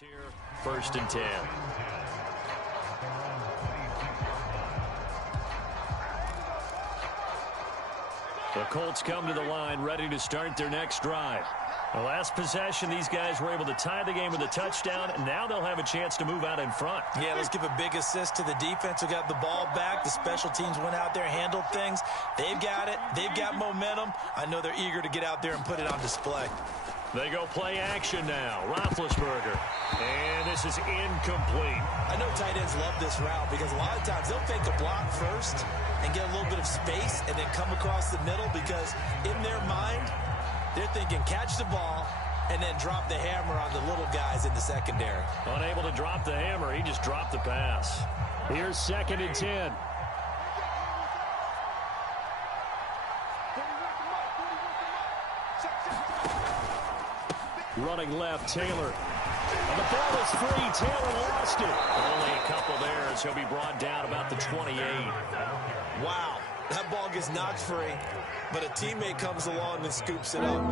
Here, 1st and 10. The Colts come to the line, ready to start their next drive. The last possession, these guys were able to tie the game with a touchdown, and now they'll have a chance to move out in front. Yeah, let's give a big assist to the defense who got the ball back. The special teams went out there, handled things. They've got it. They've got momentum. I know they're eager to get out there and put it on display. They go play action now. Roethlisberger. And this is incomplete. I know tight ends love this route because a lot of times they'll fake a block first and get a little bit of space and then come across the middle because in their mind, they're thinking catch the ball and then drop the hammer on the little guys in the secondary. Unable to drop the hammer, he just dropped the pass. Here's 2nd and 10. Running left, Taylor. And the ball is free. Taylor lost it. Only a couple there as he'll be brought down about the 28. Wow. That ball gets knocked free, but a teammate comes along and scoops it up.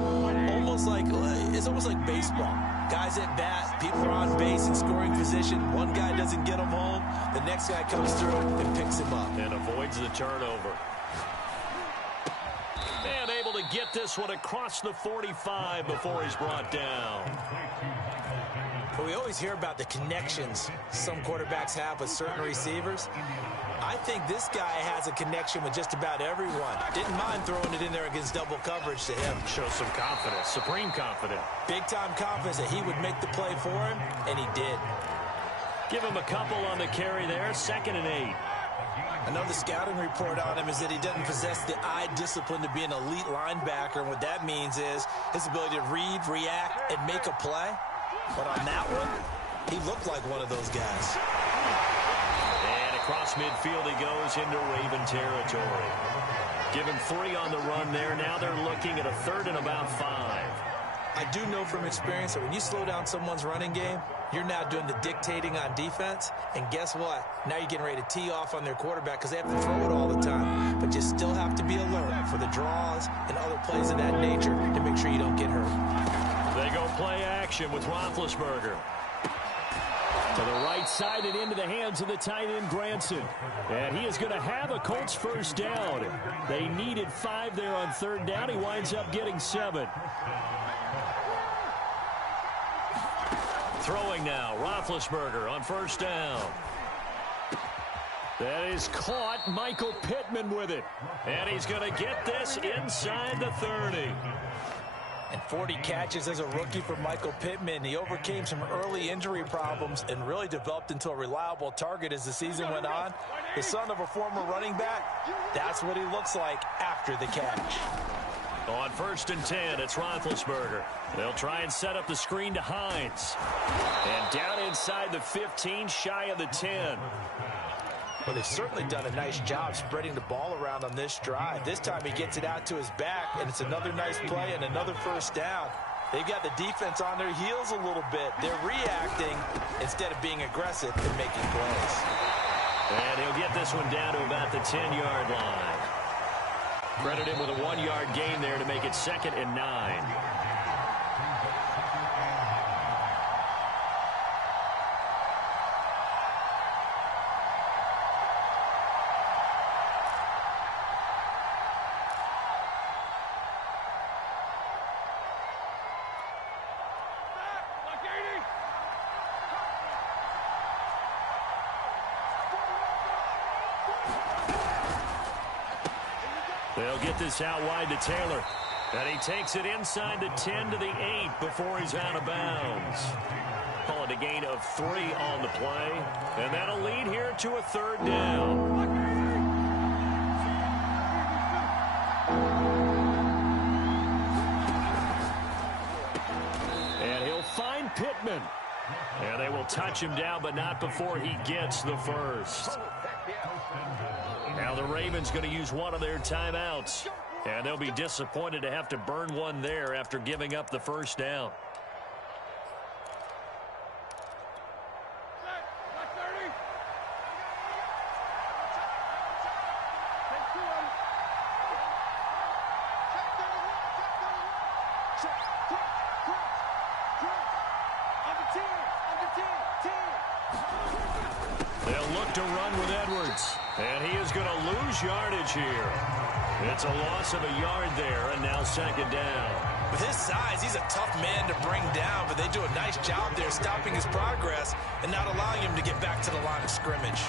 It's almost like baseball. Guys at bat, people are on base in scoring position. One guy doesn't get him home. The next guy comes through and picks him up. And avoids the turnover. And able to get this one across the 45 before he's brought down. But we always hear about the connections some quarterbacks have with certain receivers. I think this guy has a connection with just about everyone. Didn't mind throwing it in there against double coverage to him. Shows some confidence, supreme confidence. Big-time confidence that he would make the play for him, and he did. Give him a couple on the carry there, 2nd and 8. Another scouting report on him is that he doesn't possess the eye discipline to be an elite linebacker. And what that means is his ability to read, react, and make a play. But on that one, he looked like one of those guys. And across midfield he goes into Raven territory. Give him 3 on the run there. Now they're looking at a 3rd and about 5. I do know from experience that when you slow down someone's running game, you're now doing the dictating on defense. And guess what? Now you're getting ready to tee off on their quarterback because they have to throw it all the time. But you still have to be alert for the draws and other plays of that nature to make sure you don't get hurt. They go play action with Roethlisberger. To the right side and into the hands of the tight end, Granson. And he is going to have a Colts 1st down. They needed 5 there on 3rd down. He winds up getting 7. Throwing now, Roethlisberger on 1st down. That is caught. Michael Pittman with it. And he's going to get this inside the 30. And 40 catches as a rookie for Michael Pittman. He overcame some early injury problems and really developed into a reliable target as the season went on. The son of a former running back, that's what he looks like after the catch. On 1st and 10, it's Roethlisberger. They'll try and set up the screen to Hines. And down inside the 15, shy of the 10. Well, they've certainly done a nice job spreading the ball around on this drive. This time he gets it out to his back, and it's another nice play and another 1st down. They've got the defense on their heels a little bit. They're reacting instead of being aggressive and making plays. And he'll get this one down to about the 10-yard line. Credit him with a 1-yard gain there to make it 2nd and 9. They'll get this out wide to Taylor. And he takes it inside the 10 to the 8 before he's out of bounds. Call it a gain of 3 on the play. And that'll lead here to a 3rd down. And he'll find Pittman. And they will touch him down, but not before he gets the 1st. Now the Ravens going to use one of their timeouts. And they'll be disappointed to have to burn one there after giving up the 1st down. They'll look to run with Edwards. And he is going to lose yardage here. It's a loss of a yard there, and now second down. With his size, he's a tough man to bring down, but they do a nice job there stopping his progress and not allowing him to get back to the line of scrimmage.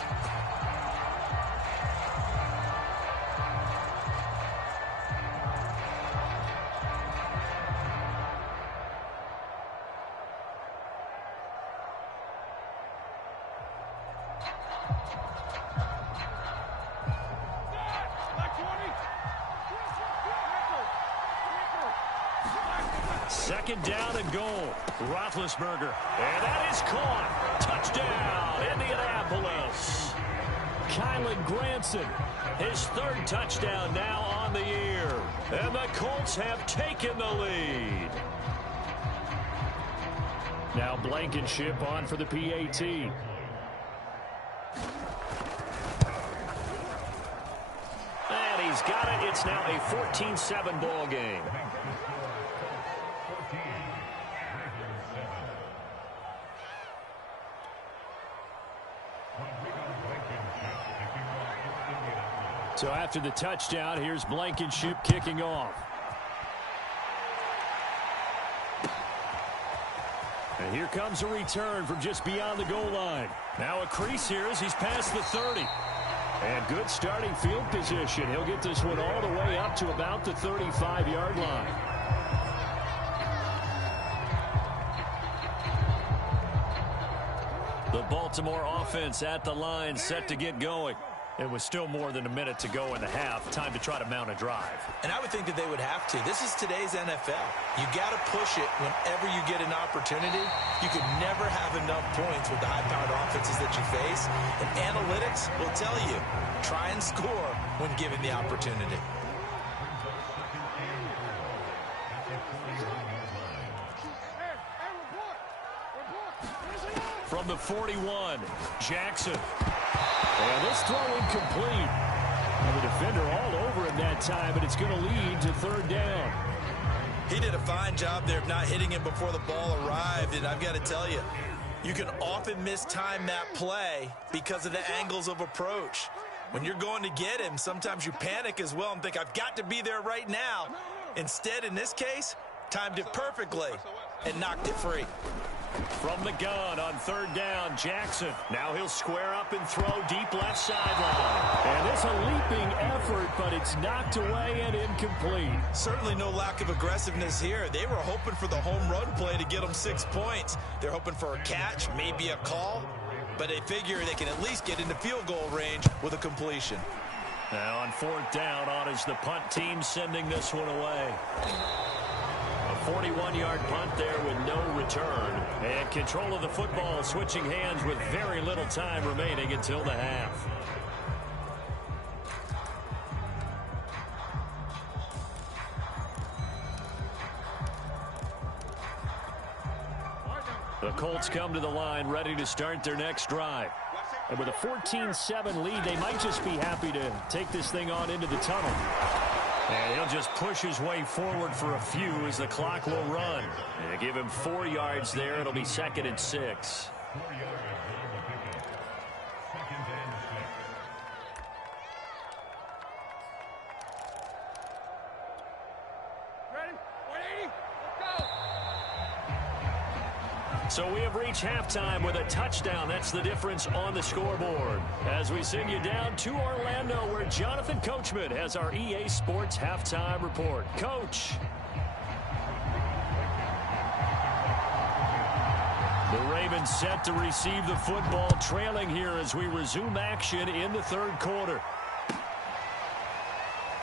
Second down and goal. Roethlisberger. And that is caught. Touchdown, Indianapolis. Kylan Granson, his third touchdown now on the year. And the Colts have taken the lead. Now Blankenship on for the PAT. And he's got it. It's now a 14-7 ball game. So after the touchdown, here's Blankenship kicking off. And here comes a return from just beyond the goal line. Now a crease here as he's past the 30. And good starting field position. He'll get this one all the way up to about the 35-yard line. The Baltimore offense at the line, set to get going. It was still more than a minute to go in the half. Time to try to mount a drive. And I would think that they would have to. This is today's NFL. You got to push it whenever you get an opportunity. You could never have enough points with the high-powered offenses that you face. And analytics will tell you, try and score when given the opportunity. From the 41, Jackson. And this throw incomplete. And the defender all over him that time, but it's going to lead to third down. He did a fine job there of not hitting him before the ball arrived, and I've got to tell you, you can often mistime that play because of the angles of approach. When you're going to get him, sometimes you panic as well and think, I've got to be there right now. Instead, in this case, timed it perfectly and knocked it free. From the gun on third down, Jackson. Now he'll square up and throw deep left sideline. And it's a leaping effort, but it's knocked away and incomplete. Certainly no lack of aggressiveness here. They were hoping for the home run play to get them 6 points. They're hoping for a catch, maybe a call, but they figure they can at least get into field goal range with a completion. Now on fourth down, on is the punt team sending this one away. A 41-yard punt there with no return. And control of the football switching hands with very little time remaining until the half. The Colts come to the line ready to start their next drive. And with a 14-7 lead, they might just be happy to take this thing on into the tunnel. And he'll just push his way forward for a few as the clock will run. And give him 4 yards there. It'll be 2nd and 6. So we have reached halftime with a touchdown. That's the difference on the scoreboard. As we send you down to Orlando, where Jonathan Coachman has our EA Sports Halftime Report. Coach. The Ravens set to receive the football, trailing here as we resume action in the third quarter.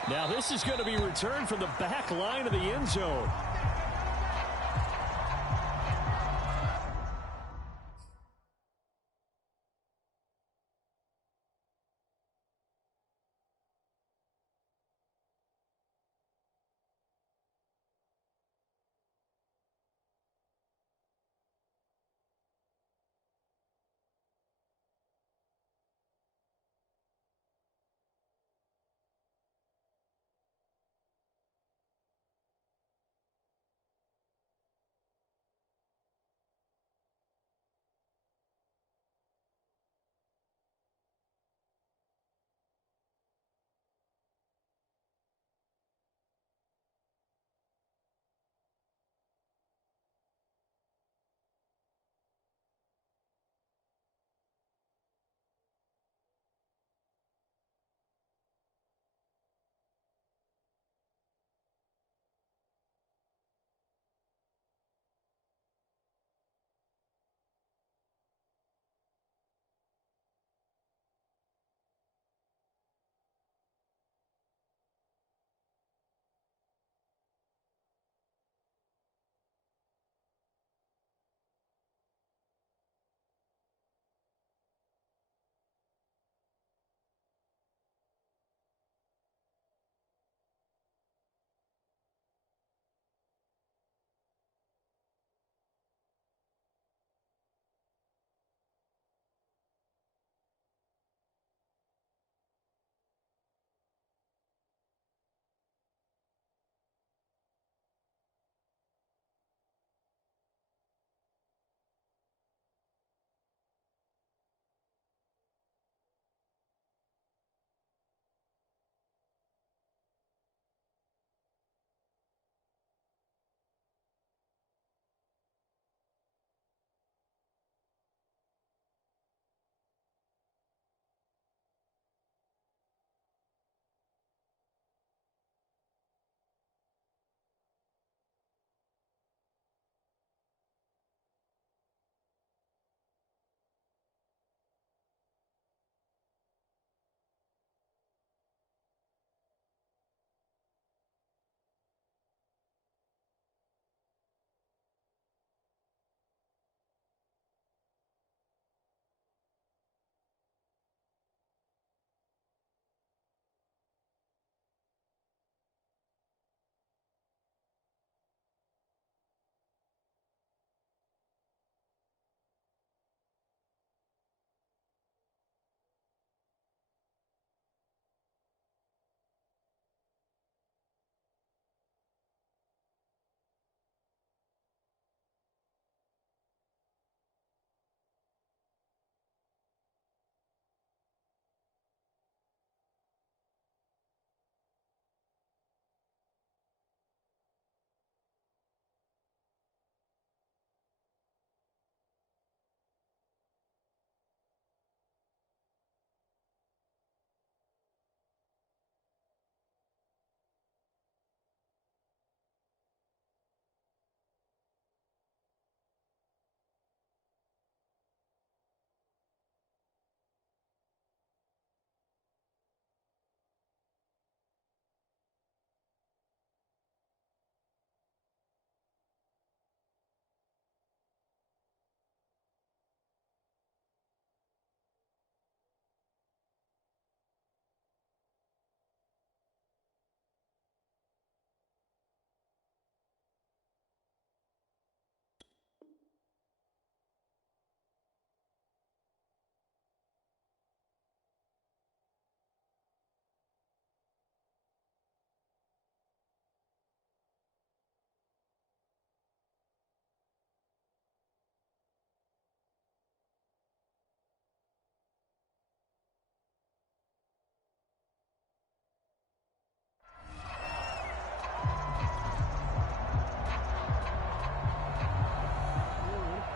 Now this is going to be returned from the back line of the end zone.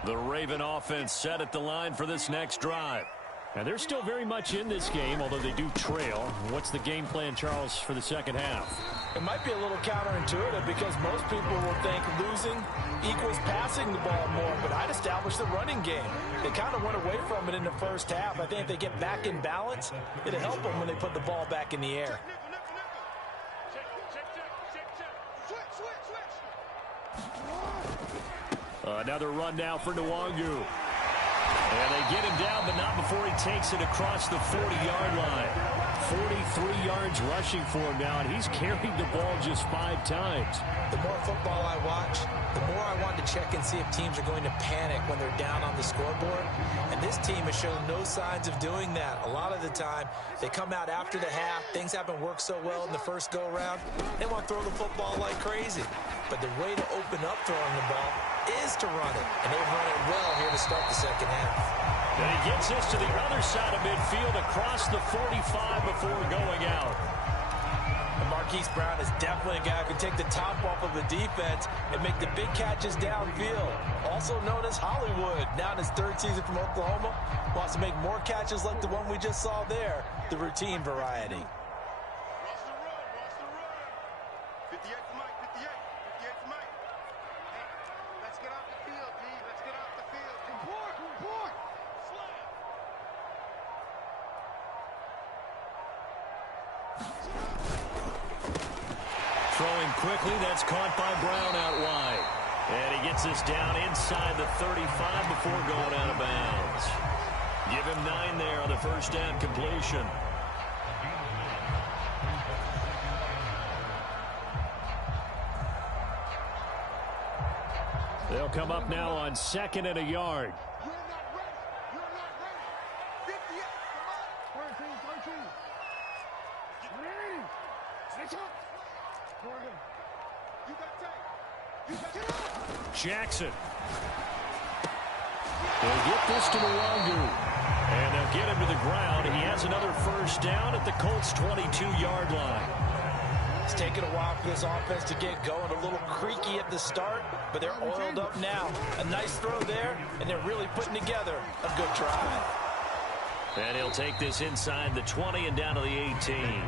The Raven offense set at the line for this next drive. And they're still very much in this game, although they do trail. What's the game plan, Charles, for the second half? It might be a little counterintuitive because most people will think losing equals passing the ball more, but I'd establish the running game. They kind of went away from it in the first half. I think if they get back in balance, it'll help them when they put the ball back in the air. Another run now for Nwangu. And they get him down, but not before he takes it across the 40-yard line. 43 yards rushing for him now, and he's carried the ball just 5 times. The more football I watch, the more I want to check and see if teams are going to panic when they're down on the scoreboard. And this team has shown no signs of doing that. A lot of the time, they come out after the half. Things haven't worked so well in the first go-around. They want to throw the football like crazy. But the way to open up throwing the ball is to run it. And they've run it well here to start the second half. And he gets this to the other side of midfield across the 45 before going out. And Marquise Brown is definitely a guy who can take the top off of the defense and make the big catches downfield. Also known as Hollywood, now in his 3rd season from Oklahoma. Wants to make more catches like the one we just saw there, the routine variety. Throwing quickly, that's caught by Brown out wide. And he gets this down inside the 35 before going out of bounds. Give him 9 there on the first down completion. They'll come up now on 2nd and a yard. Jackson. They'll get this to Nwangu. And they'll get him to the ground. He has another first down at the Colts' 22-yard line. It's taken a while for this offense to get going. A little creaky at the start, but they're oiled up now. A nice throw there, and they're really putting together a good drive. And he'll take this inside the 20 and down to the 18.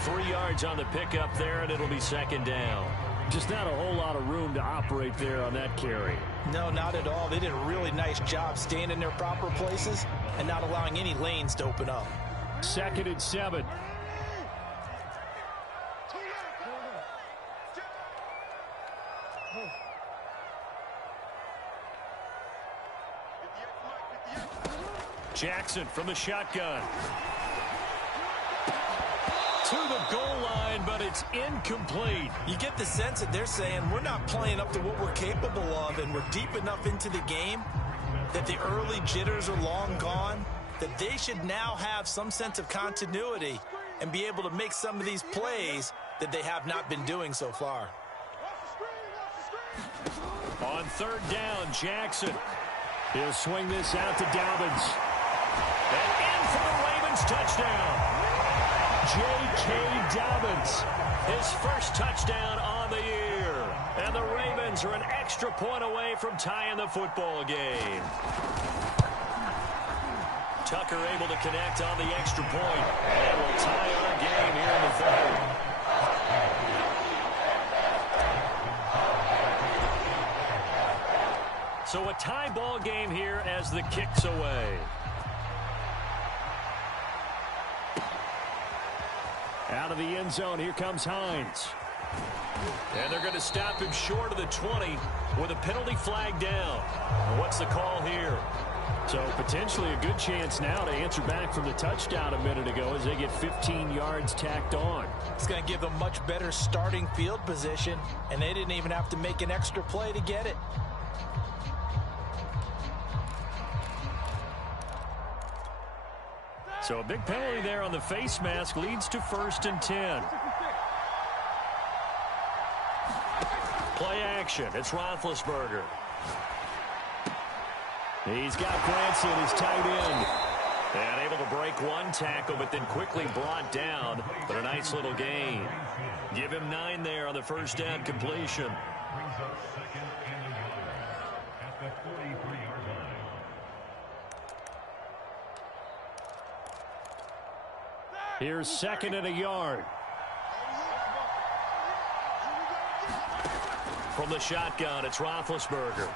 3 yards on the pickup there, and it'll be 2nd down. Just not a whole lot of room to operate there on that carry. No, not at all. They did a really nice job staying in their proper places and not allowing any lanes to open up. 2nd and 7. Jackson from the shotgun. To the goal line, but it's incomplete. You get the sense that they're saying we're not playing up to what we're capable of, and we're deep enough into the game that the early jitters are long gone, that they should now have some sense of continuity and be able to make some of these plays that they have not been doing so far. On 3rd down, Jackson. He'll swing this out to Dobbins. And in for the Ravens touchdown. J.K. Dobbins, his first touchdown on the year. And the Ravens are an extra point away from tying the football game. Tucker able to connect on the extra point. And will tie our game here in the 3rd. So a tie ball game here as the kick's away. Out of the end zone, here comes Hines. And they're going to stop him short of the 20 with a penalty flag down. What's the call here? So potentially a good chance now to answer back from the touchdown a minute ago as they get 15 yards tacked on. It's going to give them much better starting field position, and they didn't even have to make an extra play to get it. So a big penalty there on the face mask leads to 1st and 10. Play action. It's Roethlisberger. He's got Branson, his tight end. And able to break one tackle, but then quickly brought down. But a nice little gain. Give him 9 there on the first down completion. Here's second and a yard. From the shotgun, it's Roethlisberger.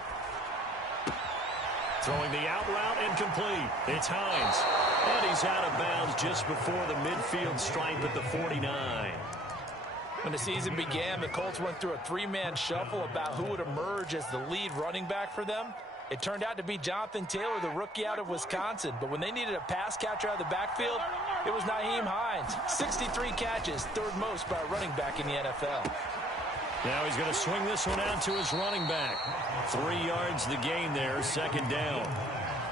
Throwing the out route incomplete. It's Hines. And he's out of bounds just before the midfield stripe at the 49. When the season began, the Colts went through a three-man shuffle about who would emerge as the lead running back for them. It turned out to be Jonathan Taylor, the rookie out of Wisconsin. But when they needed a pass catcher out of the backfield, it was Nyheim Hines. 63 catches, third most by a running back in the NFL. Now he's going to swing this one out to his running back. 3 yards the gain there, second down.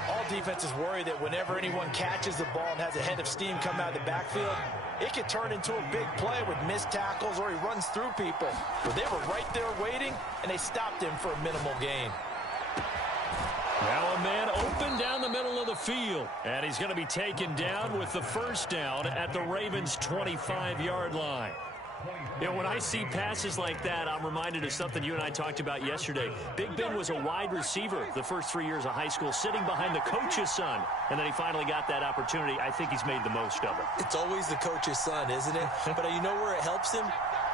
All defenses worry that whenever anyone catches the ball and has a head of steam come out of the backfield, it could turn into a big play with missed tackles or he runs through people. But they were right there waiting, and they stopped him for a minimal gain. Now a man open down the middle of the field. And he's going to be taken down with the first down at the Ravens' 25-yard line. You know, when I see passes like that, I'm reminded of something you and I talked about yesterday. Big Ben was a wide receiver the first 3 years of high school, sitting behind the coach's son. And then he finally got that opportunity. I think he's made the most of it. It's always the coach's son, isn't it? But you know where it helps him?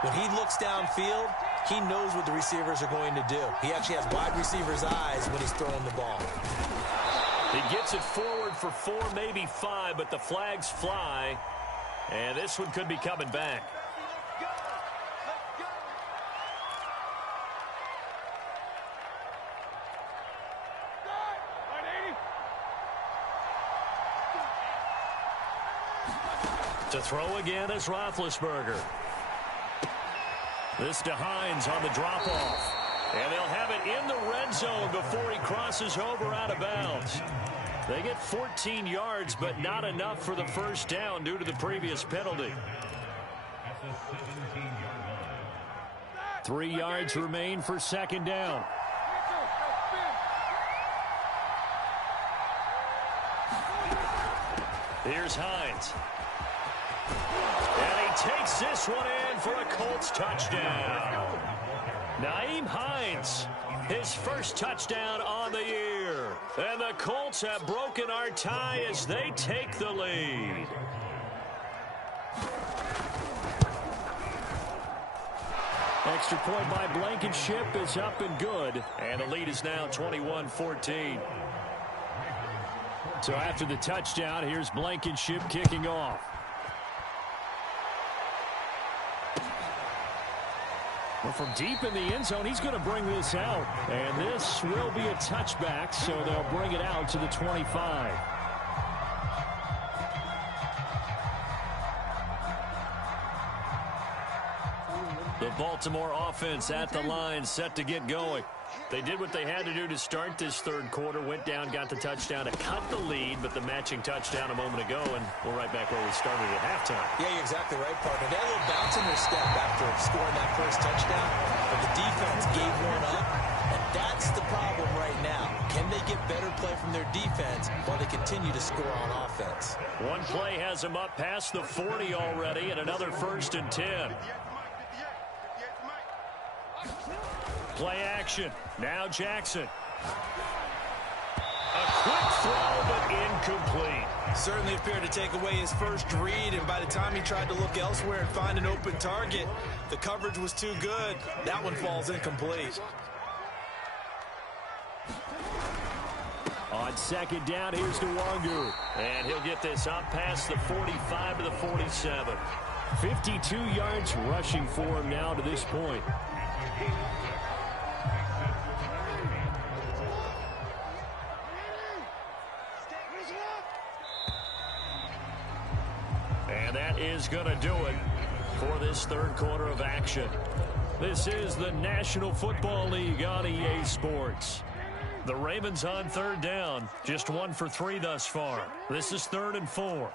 When he looks downfield, he knows what the receivers are going to do. He actually has wide receivers' eyes when he's throwing the ball. He gets it forward for 4, maybe 5, but the flags fly. And this one could be coming back. To throw again is Roethlisberger. This to Hines on the drop-off. And they'll have it in the red zone before he crosses over out of bounds. They get 14 yards, but not enough for the first down due to the previous penalty. 3 yards remain for second down. Here's Hines. And he takes this one in for a Colts touchdown. Nyheim Hines, his first touchdown on the year. And the Colts have broken our tie as they take the lead. Extra point by Blankenship is up and good. And the lead is now 21-14. So after the touchdown, here's Blankenship kicking off. Well, from deep in the end zone, he's going to bring this out. And this will be a touchback, so they'll bring it out to the 25. The Baltimore offense at the line, set to get going. They did what they had to do to start this third quarter, went down, got the touchdown to cut the lead, but the matching touchdown a moment ago, and we're right back where we started at halftime. Yeah, you're exactly right, partner. They had a little bounce in their step after scoring that first touchdown, but the defense gave one up, and that's the problem right now. Can they get better play from their defense while they continue to score on offense? One play has them up past the 40 already, and another 1st and 10. Play action. Now Jackson. A quick throw, but incomplete. Certainly appeared to take away his first read, and by the time he tried to look elsewhere and find an open target, the coverage was too good. That one falls incomplete. On second down, here's Nwangu. And he'll get this up past the 45 to the 47. 52 yards rushing for him now to this point. And that is going to do it for this third quarter of action. This is the National Football League on EA Sports. The Ravens on third down, just 1 for 3 thus far. This is 3rd and 4.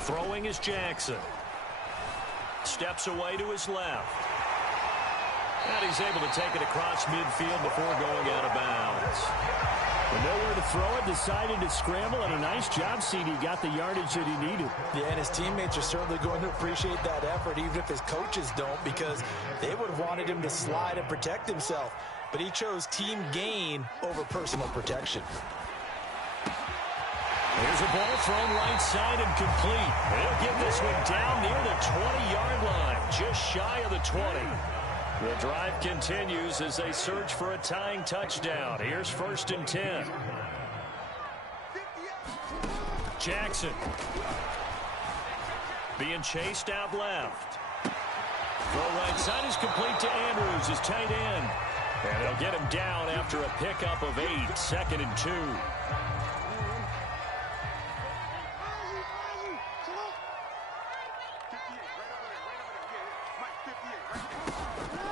Throwing is Jackson. Steps away to his left. And he's able to take it across midfield before going out of bounds. With nowhere to throw it, decided to scramble, and a nice job, CD. Got the yardage that he needed. Yeah, and his teammates are certainly going to appreciate that effort, even if his coaches don't, because they would have wanted him to slide and protect himself. But he chose team gain over personal protection. Here's a ball thrown right side and complete. They'll get this one down near the 20-yard line, just shy of the 20. The drive continues as they search for a tying touchdown. Here's 1st and 10. Jackson being chased out left. Throw right side is complete to Andrews, his tight end. And they'll get him down after a pickup of 8, 2nd and 2.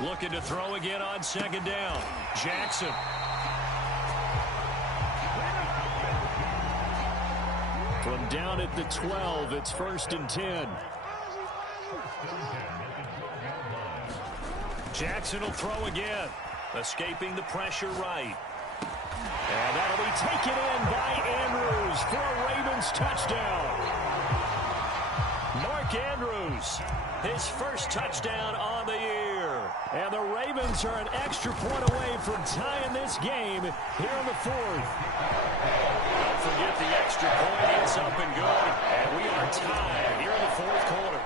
Looking to throw again on 2nd down. Jackson. From down at the 12, it's 1st and 10. Jackson will throw again. Escaping the pressure right. And that'll be taken in by Andrews for a Ravens touchdown. Mark Andrews, his first touchdown on the year. And the Ravens are an extra point away from tying this game here in the 4th. Don't forget the extra point. It's up and good. And we are tied here in the 4th quarter.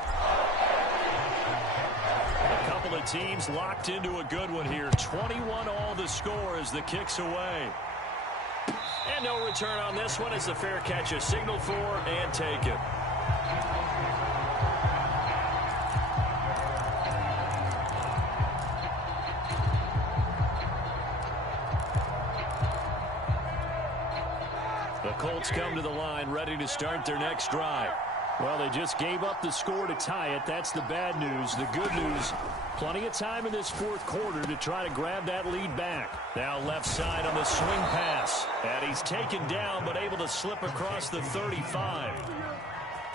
A couple of teams locked into a good one here. 21-all the score as the kick's away. And no return on this one as the fair catch is signaled for and taken. The Colts come to the line ready to start their next drive. Well, they just gave up the score to tie it. That's the bad news. The good news, plenty of time in this 4th quarter to try to grab that lead back. Now left side on the swing pass. And he's taken down but able to slip across the 35.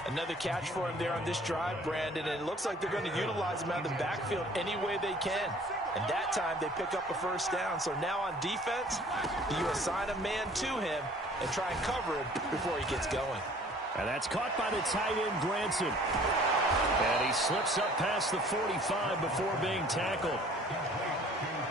Another catch for him there on this drive, Brandon, and it looks like they're going to utilize him out of the backfield any way they can. And that time they pick up a 1st down. So now on defense, you assign a man to him and try and cover him before he gets going. And that's caught by the tight end, Granson. And he slips up past the 45 before being tackled.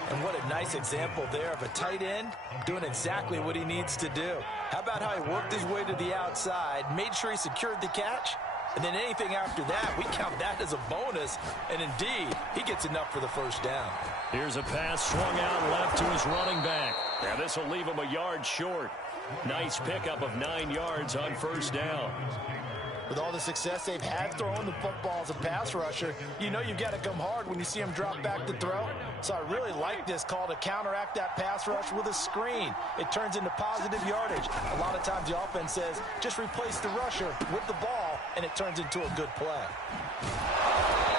And what a nice example there of a tight end doing exactly what he needs to do. How about how he worked his way to the outside, made sure he secured the catch, and then anything after that, we count that as a bonus. And indeed, he gets enough for the 1st down. Here's a pass swung out left to his running back. Now this will leave him a yard short. Nice pickup of 9 yards on 1st down. With all the success they've had throwing the football as a pass rusher, you know you've got to come hard when you see him drop back to throw. So I really like this call to counteract that pass rush with a screen. It turns into positive yardage. A lot of times the offense says, just replace the rusher with the ball, and it turns into a good play.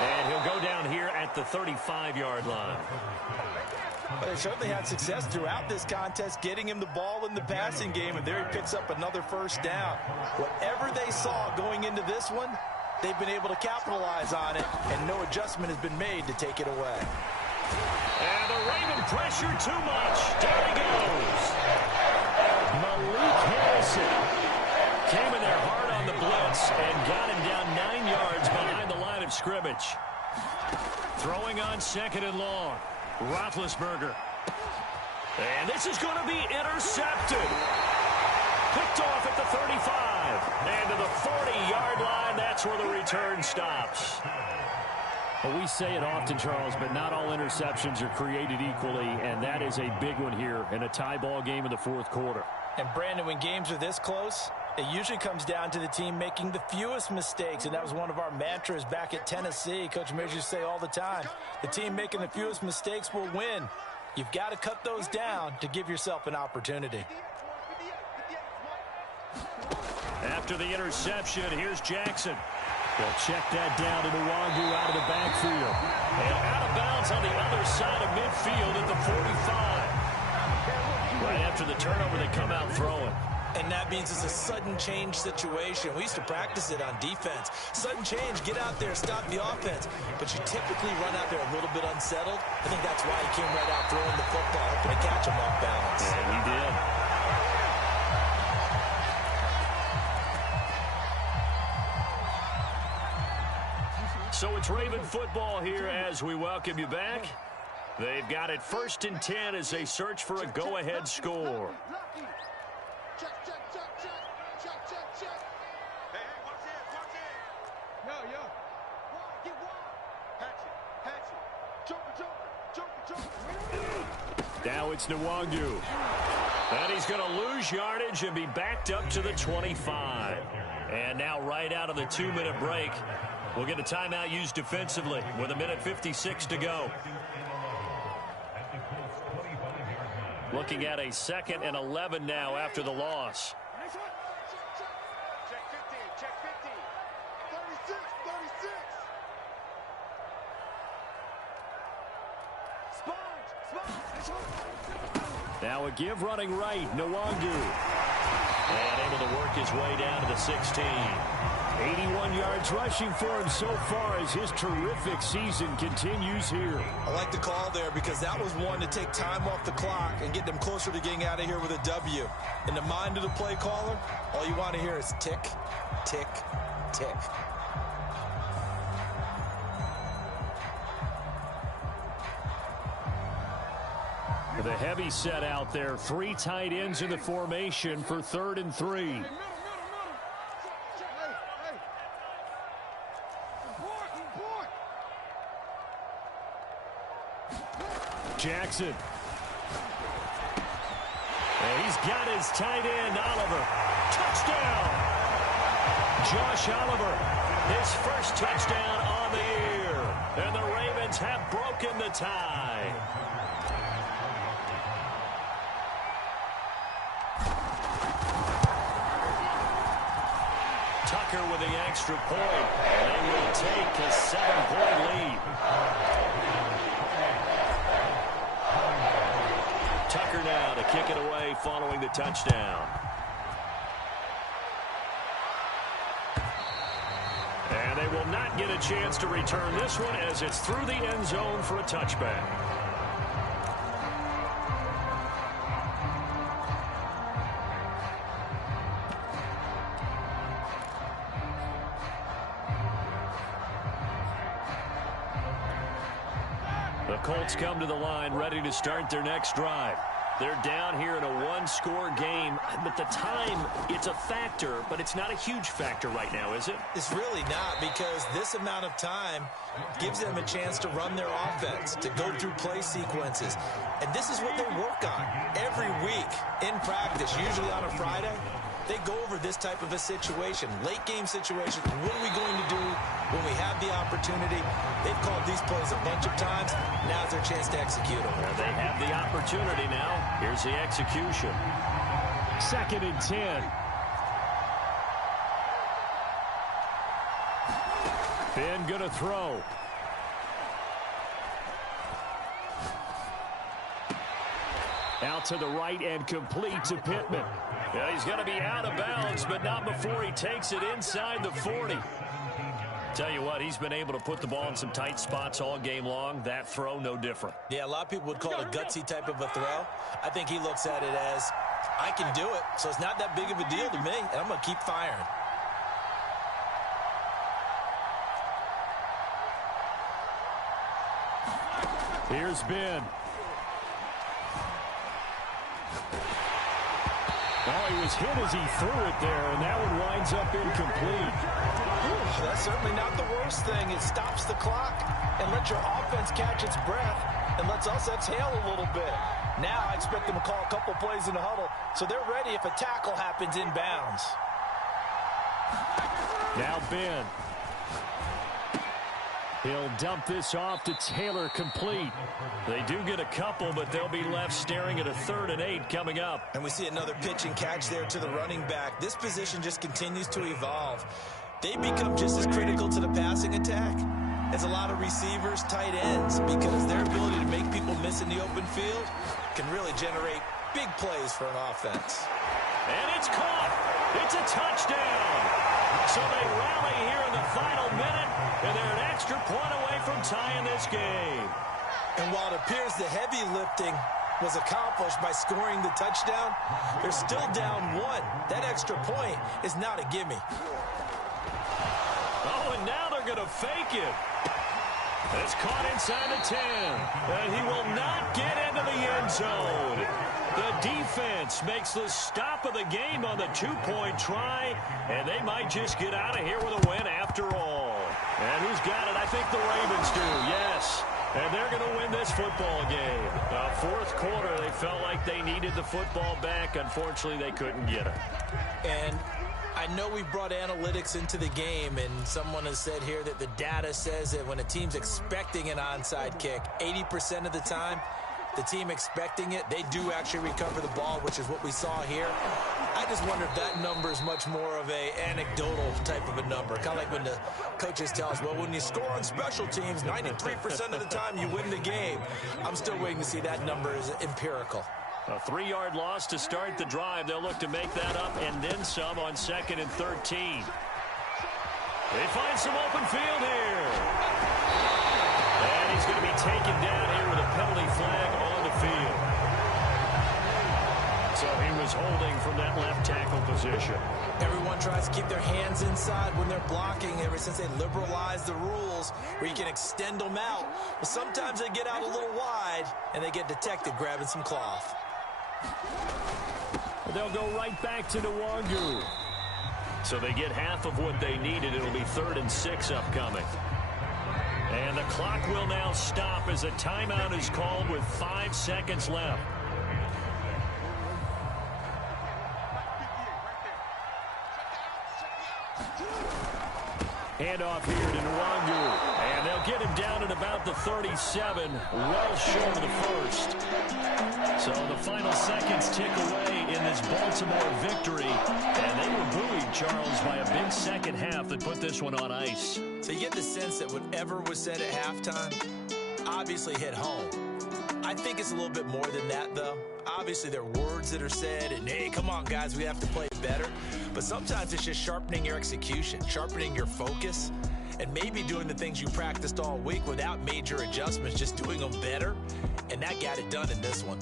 And he'll go down here at the 35-yard line. But they certainly had success throughout this contest, getting him the ball in the passing game, and there he picks up another 1st down. Whatever they saw going into this one, they've been able to capitalize on it, and no adjustment has been made to take it away. And the Raven pressure too much. Down he goes. Malik Harrison came in there hard on the blitz and got him down 9 yards behind the line of scrimmage. Throwing on 2nd and long. Roethlisberger. And this is going to be intercepted. Picked off at the 35. And to the 40-yard line, that's where the return stops. Well, we say it often, Charles, but not all interceptions are created equally, and that is a big one here in a tie ball game in the 4th quarter. And, Brandon, when games are this close, it usually comes down to the team making the fewest mistakes, and that was one of our mantras back at Tennessee. Coach Measures say all the time, the team making the fewest mistakes will win. You've got to cut those down to give yourself an opportunity. After the interception, here's Jackson. They'll check that down to Nwangu out of the backfield. And out of bounds on the other side of midfield at the 45. Right after the turnover, they come out throwing. And that means it's a sudden change situation. We used to practice it on defense. Sudden change, get out there, stop the offense. But you typically run out there a little bit unsettled. I think that's why he came right out throwing the football, hoping to catch him off balance. And he did. So it's Raven football here as we welcome you back. They've got it 1st and 10 as they search for a go-ahead score. Now it's Nwangu. And he's going to lose yardage and be backed up to the 25. And now right out of the 2-minute break, we'll get a timeout used defensively with 1:56 to go. Looking at a 2nd and 11 now after the loss. Now a give running right, Nwangu. And able to work his way down to the 16. 81 yards rushing for him so far as his terrific season continues here. I like the call there because that was one to take time off the clock and get them closer to getting out of here with a W. In the mind of the play caller, all you want to hear is tick, tick, tick. The heavy set out there. 3 tight ends in the formation for 3rd and 3. Jackson. And he's got his tight end, Oliver. Touchdown! Josh Oliver, his first touchdown on the year. And the Ravens have broken the tie. Tucker with the extra point. They will take a 7-point lead. Tucker now to kick it away following the touchdown. And they will not get a chance to return this one as it's through the end zone for a touchback. The Colts come to the line ready to start their next drive. They're down here in a 1-score game, but the time, it's a factor, but it's not a huge factor right now, is it? It's really not, because this amount of time gives them a chance to run their offense, to go through play sequences. And this is what they work on every week in practice, usually on a Friday. They go over this type of a situation, late game situation. What are we going to do when we have the opportunity? They've called these plays a bunch of times. Now's their chance to execute them. Well, they have the opportunity now. Here's the execution. 2nd and 10. Ben gonna throw. Out to the right and complete to Pittman. Yeah, he's going to be out of bounds, but not before he takes it inside the 40. Tell you what, he's been able to put the ball in some tight spots all game long. That throw, no different. Yeah, a lot of people would call it a gutsy type of a throw. I think he looks at it as, I can do it, so it's not that big of a deal to me, and I'm going to keep firing. Here's Ben. Oh, he was hit as he threw it there, and that one winds up incomplete. Ooh, that's certainly not the worst thing. It stops the clock and lets your offense catch its breath and lets us exhale a little bit. Now I expect them to call a couple plays in the huddle, so they're ready if a tackle happens inbounds. Now Ben. He'll dump this off to Taylor, complete. They do get a couple, but they'll be left staring at a 3rd and 8 coming up. And we see another pitch and catch there to the running back. This position just continues to evolve. They become just as critical to the passing attack as a lot of receivers, tight ends, because their ability to make people miss in the open field can really generate big plays for an offense. And it's caught. It's a touchdown. So they rally here in the final minute, and they're an extra point away from tying this game. And while it appears the heavy lifting was accomplished by scoring the touchdown, they're still down 1. That extra point is not a gimme. Oh, and now they're going to fake it. It's caught inside the 10. And he will not get into the end zone. The defense makes the stop of the game on the 2-point try, and they might just get out of here with a win after all. And who's got it? I think the Ravens do, yes. And they're going to win this football game. Fourth quarter, they felt like they needed the football back. Unfortunately, they couldn't get it. And I know we brought analytics into the game, and someone has said here that the data says that when a team's expecting an onside kick, 80% of the time, the team expecting it, they do actually recover the ball, which is what we saw here. I just wonder if that number is much more of a anecdotal type of a number. Kind of like when the coaches tell us, well, when you score on special teams, 93% of the time you win the game. I'm still waiting to see that number is empirical. A 3-yard loss to start the drive. They'll look to make that up and then some on 2nd and 13. They find some open field here. And he's going to be taken down here with a penalty flag on the field. So he was holding from that left tackle position. Everyone tries to keep their hands inside when they're blocking ever since they liberalized the rules where you can extend them out. Well, sometimes they get out a little wide and they get detected grabbing some cloth. They'll go right back to Nwangu. So they get half of what they needed. It'll be 3rd and 6 upcoming. And the clock will now stop as a timeout is called with 5 seconds left. Handoff here to Nwangu. And they'll get him down at about the 37, well short of the first. So the final seconds tick away in this Baltimore victory. And they were buoyed, Charles, by a big second half that put this one on ice. So you get the sense that whatever was said at halftime obviously hit home. I think it's a little bit more than that, though. Obviously, there are words that are said, and, hey, come on, guys, we have to play better. But sometimes it's just sharpening your execution, sharpening your focus, and maybe doing the things you practiced all week without major adjustments, just doing them better. And that got it done in this one.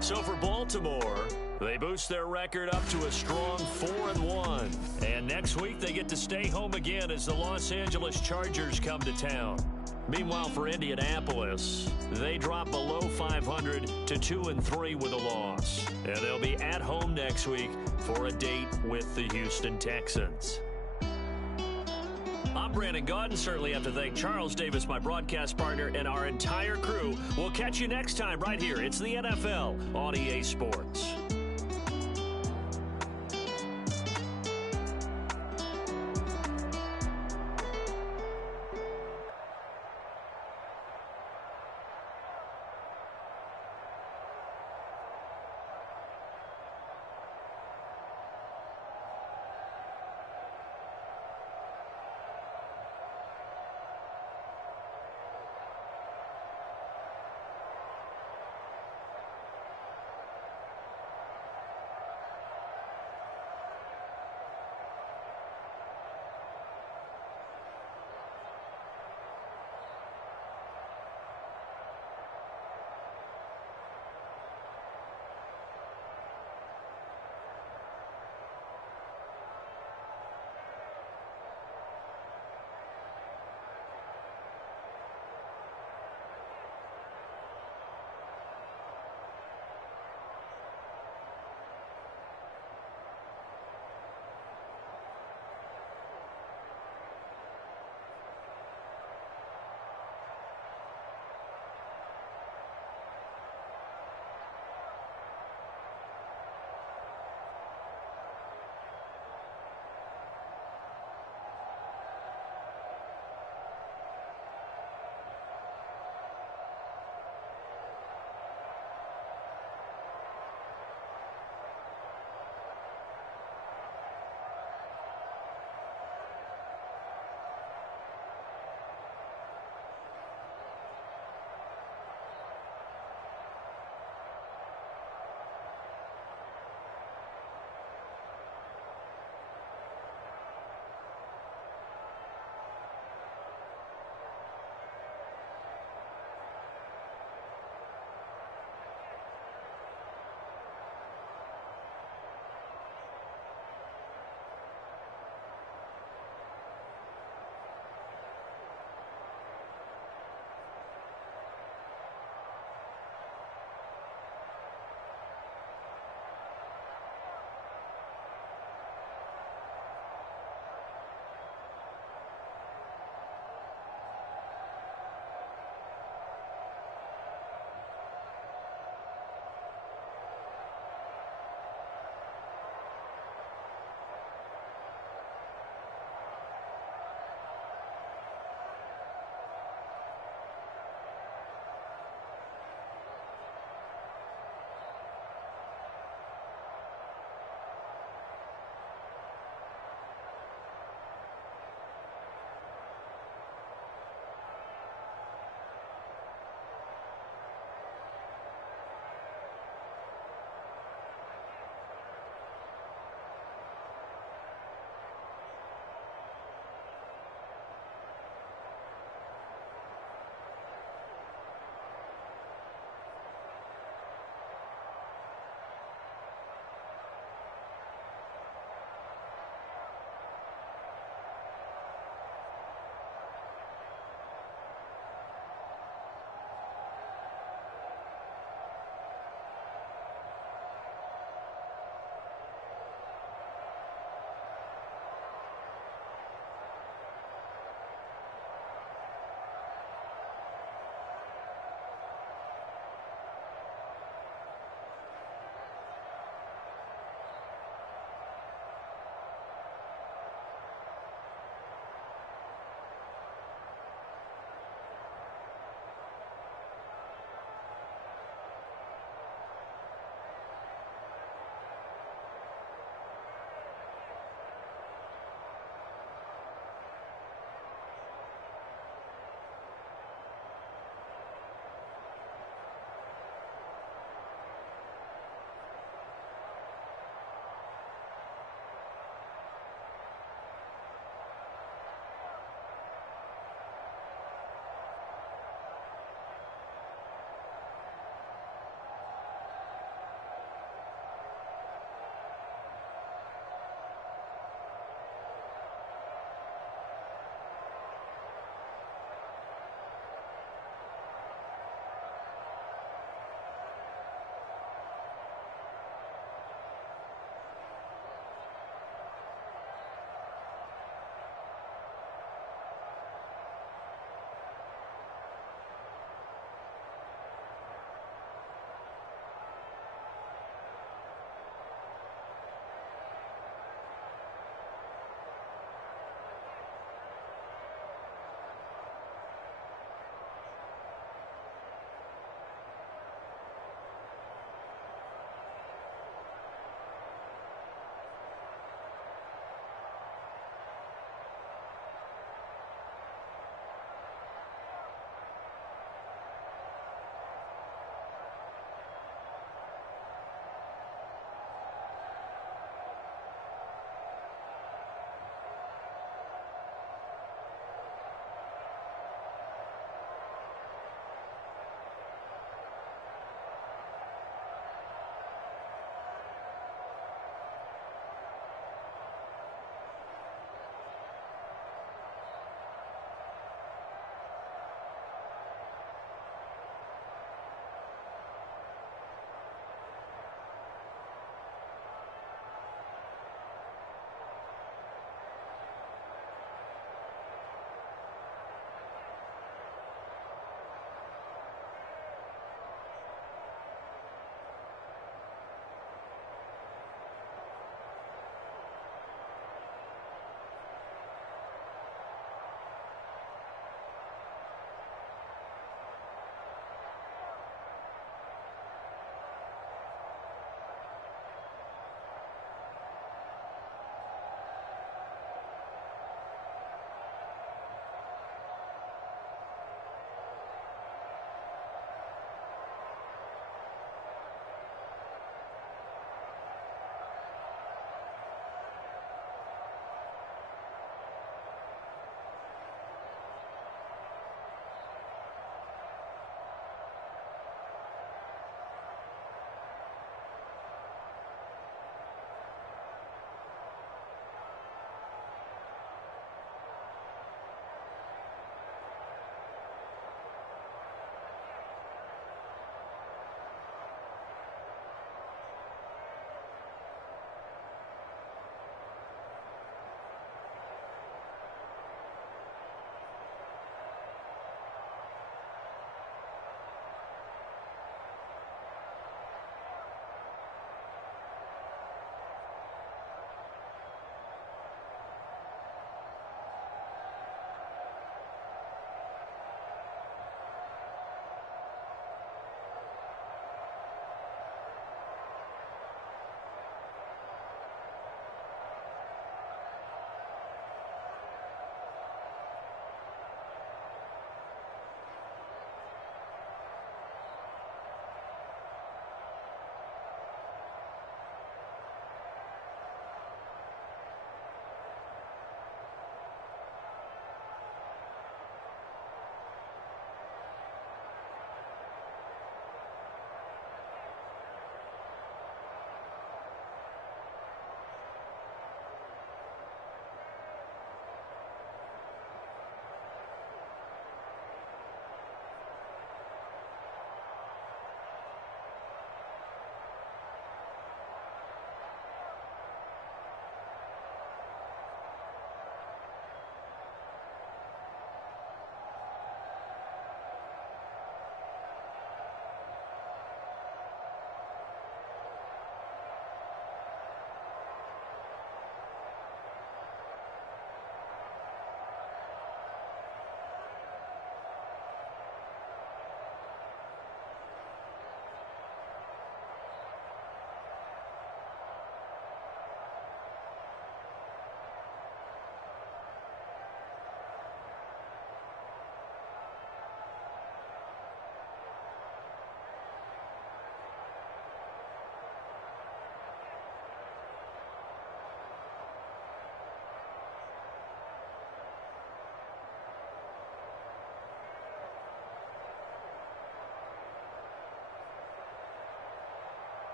So for Baltimore, they boost their record up to a strong 4-1. And next week, they get to stay home again as the Los Angeles Chargers come to town. Meanwhile, for Indianapolis, they drop below 500 to 2-3 with a loss. And they'll be at home next week for a date with the Houston Texans. I'm Brandon Gaudin. Certainly have to thank Charles Davis, my broadcast partner, and our entire crew. We'll catch you next time right here. It's the NFL on EA Sports.